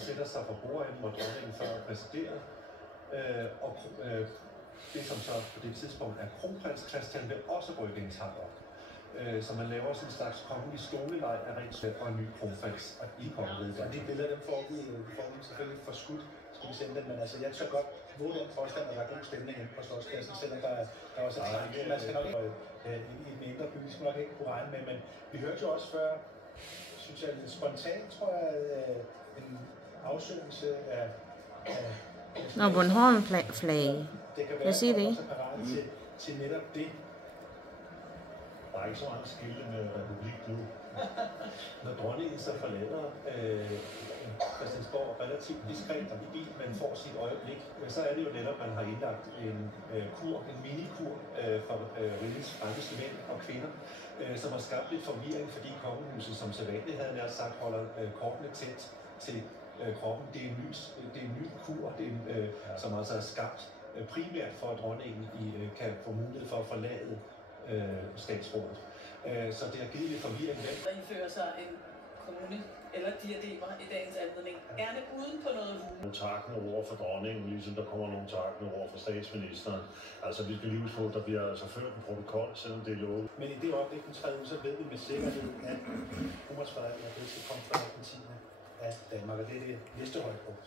og sætter sig for bordenden, hvor dronningen før er præsideret. Det, som så på det tidspunkt er kronprins Christian, vil også rykke en tak op. Så man laver sådan en slags kongelig stoleleg af Rigsvæld og en ny kronprins i kongeriget. Og de billeder, dem får vi selvfølgelig for skudt, skal vi sende dem, men altså jeg tør godt våge den forstand, at der er god stemning inde på Slotspladsen, selvom der også er træk. Man skal nok i den indre by, vi skal nok ikke kunne regne med, men vi hørte jo også før, synes jeg, lidt spontant, tror jeg, en afsøgelse af Bornholm-flag. Det kan være, jeg siger det, også er parat til netop det. Der er ikke så mange skilte med republik nu. Når dronningen så forlader Christiansborg relativt diskret og i bil, man får sit øjeblik, så er det jo netop, at man har indlagt en minikur for rigets fremmeste mænd og kvinder, som har skabt lidt forvirring, fordi kongehuset som sædvanligt havde nær sagt holder kortene tæt til kroppen. Det er en ny kur, som altså er skabt primært for, at dronningen kan få mulighed for at forlade statsrådet. Så det har givet lidt forvirring væk. Der indfører sig en krone eller diademer i dagens anledning. Gerne uden på noget hue. Nogle takkende ord for dronningen, ligesom der kommer nogle takkende ord for statsministeren. Altså vi skal lige huske på, at der bliver altså ført en protokol, selvom det er lovet. Men i det øjeblik, den træder ud, så ved vi med sikkerhed, at Thomas Frederik er blevet til kong Frederik den 10. af Danmark, og det er det næste højdepunkt.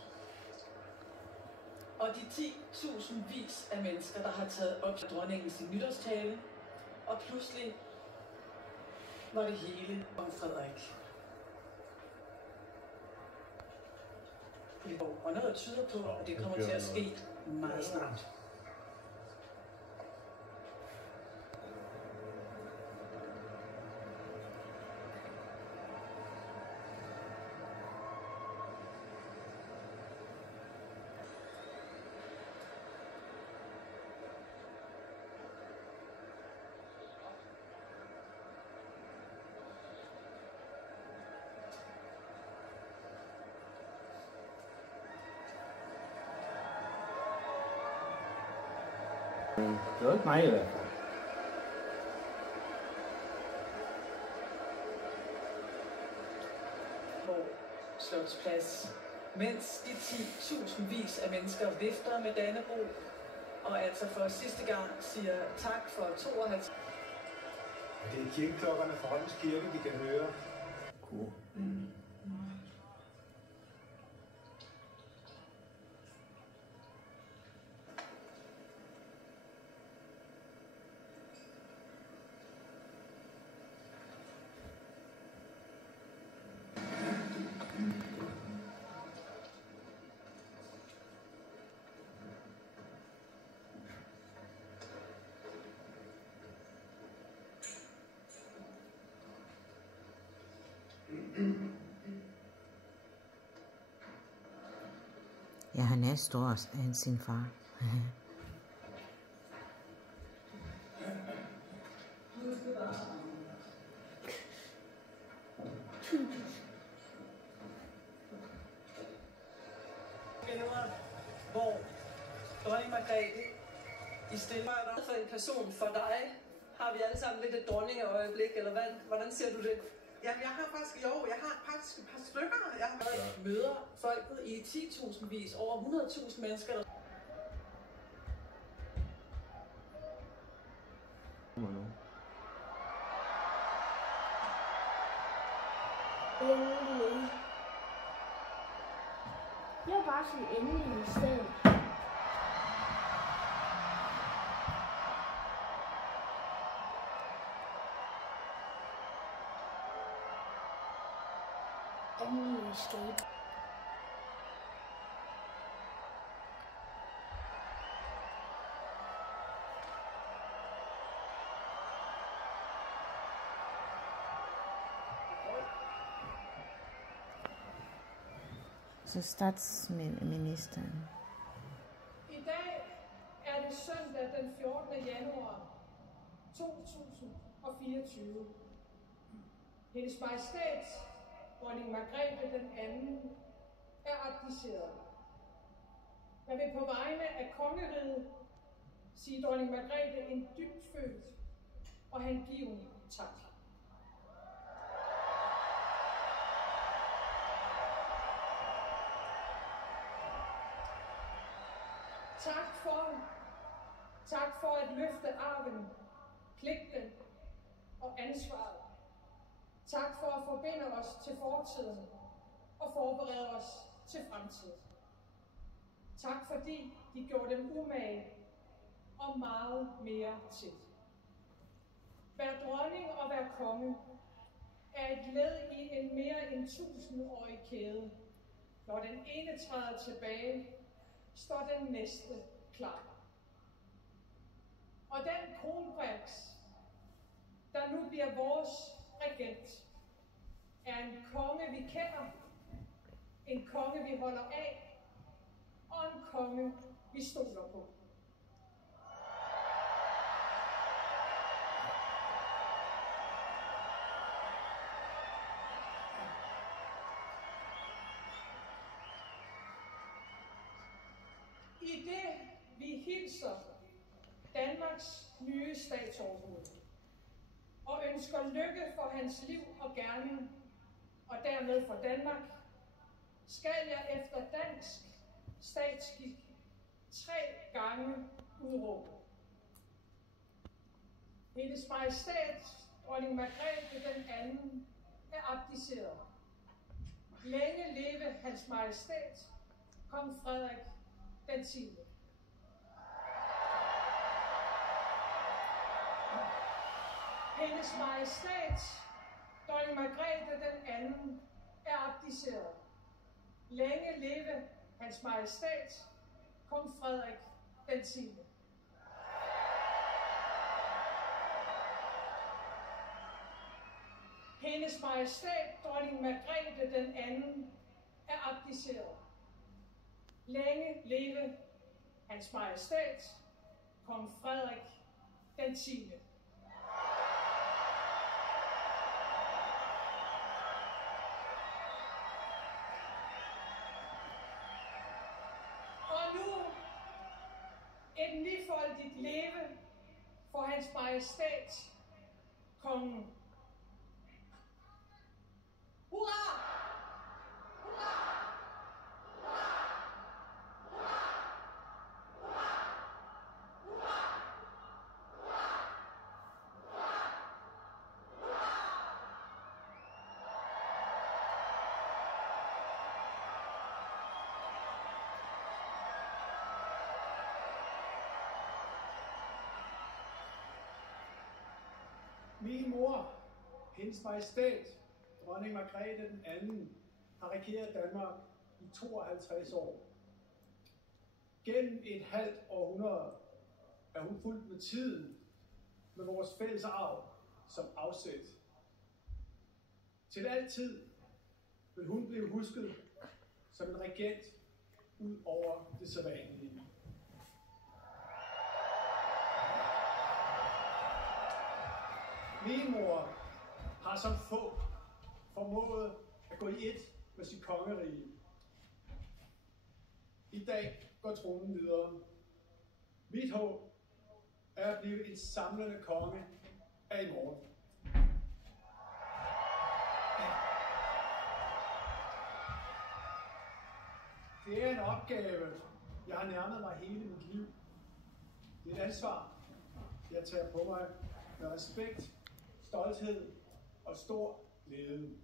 Og de 10.000 vis af mennesker, der har taget op til dronningen sin nytårstale, og pludselig var det hele om Frederik. Og noget tyder på, at det kommer til at ske meget snart. Det var ikke mig i hvert fald. På Slotsplads, mens de 10.000 vis af mennesker vifter med Dannebrog, og altså for sidste gang siger tak for 52. Det er kirkeklokkerne fra Holmens Kirke, vi kan høre. Cool. Ja, han er stor end sin far. Hvor dronning Margrethe i stille for en person for dig, har vi alle sammen lidt et dronningeøjeblik, eller hvad? Hvordan ser du det? Jamen, jeg har faktisk et par stykker. Jeg møder folket i 10.000 vis, over 100.000 mennesker. Endelig. Jeg vil bare sige endelig i stedet. Endelig escape. Så statsministeren. I dag er det søndag den 14. januar 2024. Hendes Majestæt dronning Margrethe den anden er abdiceret. Jeg vil på vegne af kongeriget sige dronning Margrethe en dybtfølt og hengiven tak. Tak for at løfte arven, pligten og ansvaret. Tak for at forbinde os til fortiden og forberede os til fremtiden. Tak fordi de gjorde dem umage og meget mere til. Vær dronning og vær konge er et led i en mere end 1000-årig kæde. Når den ene træder tilbage, står den næste klar. Og den kronprins, der nu bliver vores regent, er en konge, vi kender, en konge, vi holder af, og en konge, vi stoler på. I det, vi hilser Danmarks nye statsoverhoved og ønsker lykke for hans liv og gerning, og dermed for Danmark, skal jeg efter dansk statsskik 3 gange udråbe. Hendes Majestæt, dronning Margrethe den anden, er abdiceret. Længe leve hans Majestæt, kong Frederik den 10. Hendes Majestæt, dronning Margrethe den anden, er abdiceret. Længe leve hans Majestæt, kong Frederik den 10. Hendes Majestæt, dronning Margrethe den anden, er abdiceret. Længe leve hans Majestæt, kong Frederik den 10. Og nu et nifoldigt leve for hans Majestæt, kongen. Hurra! Min mor, hendes Majestæt, dronning Margrethe den anden, har regeret Danmark i 52 år. Gennem et halvt århundrede er hun fulgt med tiden, med vores fælles arv som afsæt. Til altid vil hun blive husket som en regent ud over det sædvanlige. Min mor har som få formået at gå i ét med sit kongerige. I dag går tronen videre. Mit håb er at blive en samlende konge af i morgen. Det er en opgave, jeg har nærmet mig hele mit liv. Det er et ansvar, jeg tager på mig med respekt, stolthed og stor glæde.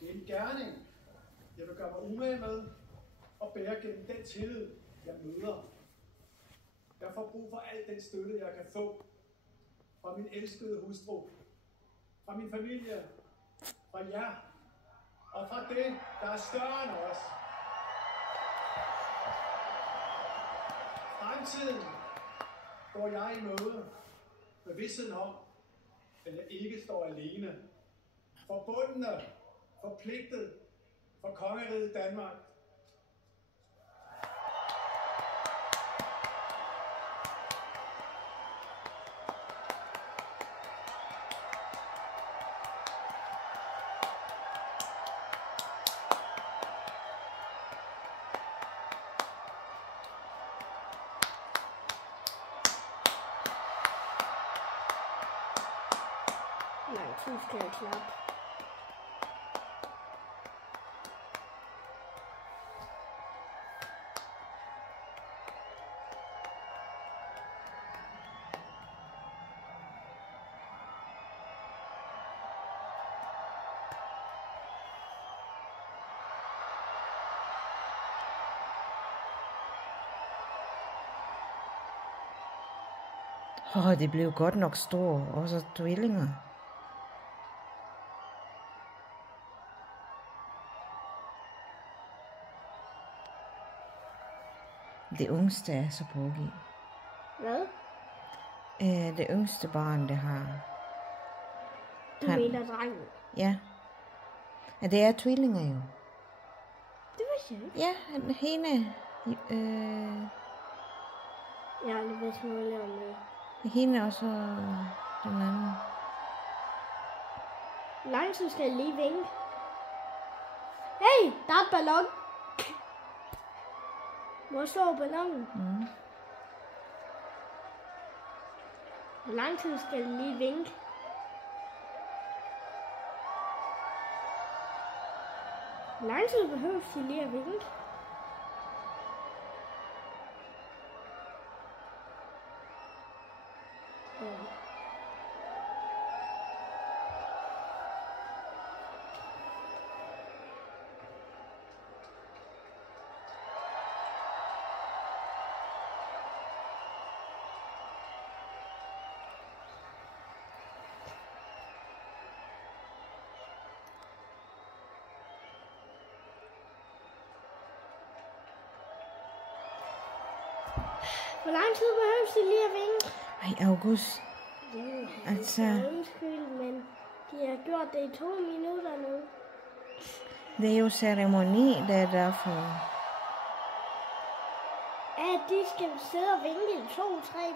Det er en gerning, jeg vil gøre mig umage med og bære gennem den tillid, jeg møder. Jeg får brug for al den støtte, jeg kan få fra min elskede hustru, fra min familie, fra jer og fra det, der er større end os. Fremtiden går jeg i møde med vidstheden om, at jeg ikke står alene. Forbundne, forpligtet for kongeriget Danmark. Nej, så skal jeg klappe. Det blev godt nok store. Og så tvillinger. Det yngste er så Borgi. Hvad? Det yngste barn, det har. Du mener drengen? Ja. Ja, det er tvillinger jo. Det vidste jeg ikke. Ja, hende. Jeg har aldrig været med om det. Hende og så den anden. Hvor lang tid skal jeg lige vinke? Hey, der er et ballon. Hvor står ballonen? Mm. Hvor lang tid skal jeg lige vinke? Hvor lang tid behøver de lige at vinke? Hvor lang tid behøver de lige at vinke? Ej, August. Altså. Undskyld, men de har gjort det i 2 minutter nu. Det er jo ceremoni, det er derfor. At de skal sidde og vinke i 2-3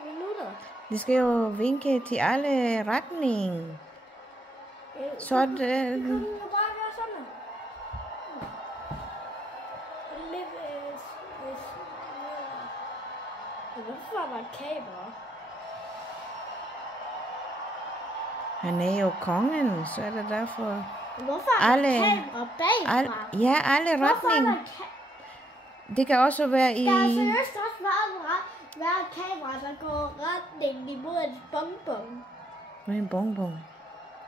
minutter. De skal jo vinke til alle retninger. Så det... Vi kunne jo bare gøre sådan. Lidt... Hvorfor var der et kamera? Han er jo kongen, så er det derfor... Hvorfor er der et kamera bagfra? Ja, alle retninger. Det kan også være i... Der er seriøst også være et kamera, der går retning imod et bonbon. Hvad er en bonbon?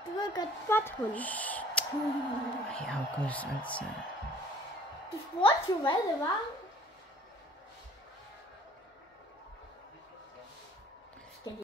Du ved godt, butthul. Ej, August, altså. Du spurgte jo, hvad det var.